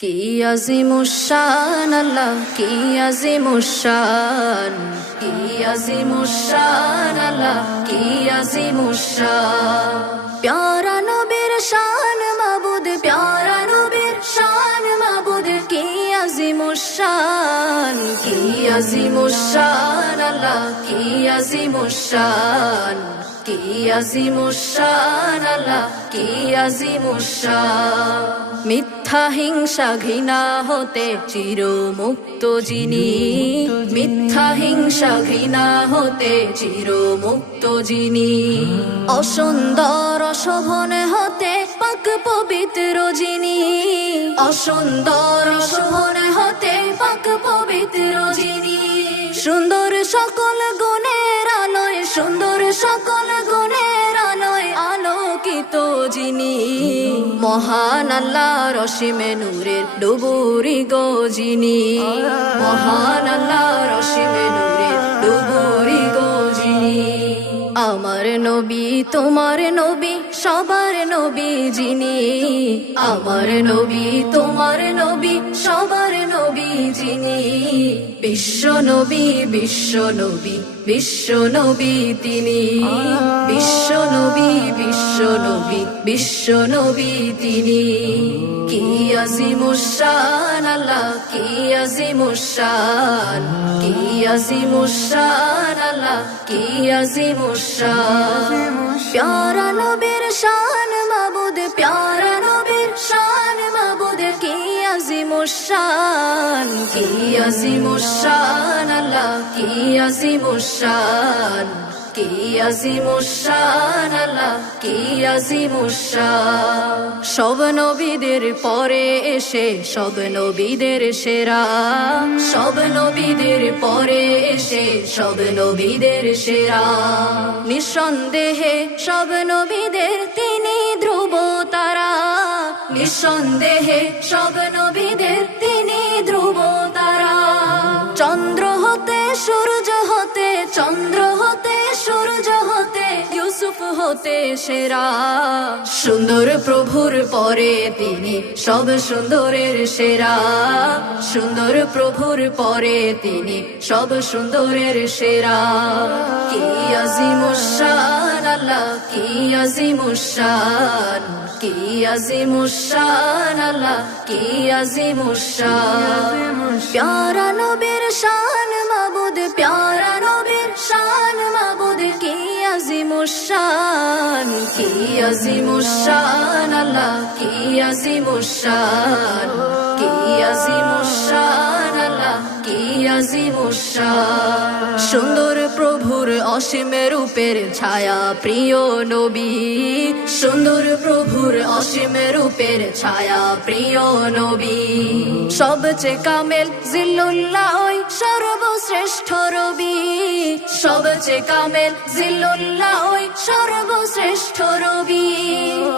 কি আজিমুসান আল্লাহ, কি আজিমুসান কি আজিমুসান আল্লাহ, কি আজিমুসান প্যারা নবীর শান মাবুদ, প্যারা নবীর শান মাবুদ, কি আজিমুসান কি আজিমুসান আল্লাহ, কি আজিমুসান কি আজিমুসান আল্লাহ? কি আজিমুসান মিথ্যা হিংসা ঘৃণা হতে চির মুক্ত যিনি। মিথ্যা হিংসা ঘৃণা হতে চির মুক্ত যিনি। অসুন্দর অশোভন হতে পাক পবিত্র যিনি। অসুন্দর অশোভন হতে পাক পবিত্র যিনি। সুন্দর সকল যিনি মহান আল্লাহ রসিমে নূরের ডুবুরি গো মহান আল্লাহ রসিমে নূরের ডুবুরি গো আমার নবী, তোমার নবী, সবার নবী যিনি। আমার নবী, তোমার নবী, সবার নবী যিনি। বিশ্ব নবী বিশ্ব নবী বিশ্ব নবী তিনি। বিশ্ব নবী, বিশ্ব নবী বিশ্ব নবী তিনি। কি আজিমুশান আল্লাহ, কি আজিমুশান কি আজিমুশান আল্লাহ, কি আজিমুশান প্যারা নবীর শান, মাবুদ, প্যারা আজিমুসান কি আজিমুসান আল্লাহ, কি আজিমুসান কি আজিমুসান আল্লাহ, কি আজিমুসান সব নবীদের পরে এসে, সব নবীদের সেরা। সব নবীদের পরে এসে, সব নবীদের সেরা। নিঃসন্দেহে সব নবীদের তিনি নিঃসন্দেহে সব নবীদের হতে সেরা। সুন্দর প্রভুর পরে তিনি সব সুন্দরের সেরা। সুন্দর প্রভুর পরে তিনি সব সুন্দরের সেরা। কি আজিমুসান, আল্লাহ, কি আজিমুসান কি আজিমুসান, আল্লাহ, কি আজিমুসান। প্যারা নবীর শান, মাবুদ, প্যারা আজিমুসান কি আজিমুশান আল্লাহ কি আজিমুসান সুন্দর প্রভুর অসীম রূপের ছায়া, প্রিয় নবী। সুন্দর প্রভুর অসীম রূপের ছায়া, প্রিয় নবী। সবচেয়ে কামেল জিল্লুল্লাহ সর্বশ্রেষ্ঠ রবি। সবচেয়ে কামেল জিল্লুল্লাহ সর্বশ্রেষ্ঠ রবি।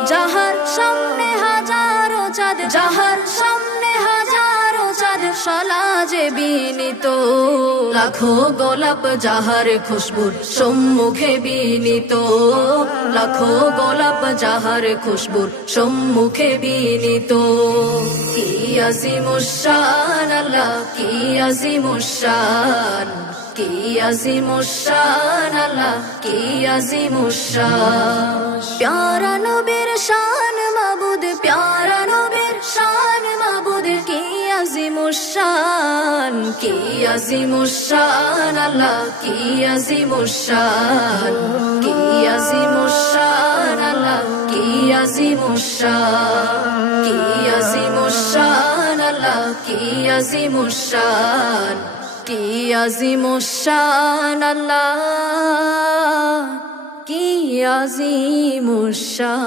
যাহার সামনে হাজারো চাঁদ, যাহার সামনে হাজারো চাঁদ সলাজে বিনীত। লাখো গোলাপ যাহার খুশবুর সম্মুখে বিনীত। লাখো গোলাপ যাহার খুশবুর সম্মুখে বিনীত। কি আজিমুসান আল্লাহ, কি আজিমুসান। কি আজিমুসান আল্লাহ, কি আজিমুসান। প্যারা নবীর শান মাবুদ, প্যারা কি আজিমুসান কি আজিমুসান, আল্লাহ, কি আজিমুসান কি আজিমুসান, আল্লাহ, কি আজিমুসান কি আজিমুসান, আল্লাহ, কি আজিমুসান কি আজিমুসান, আল্লাহ, কি আজিমুসান।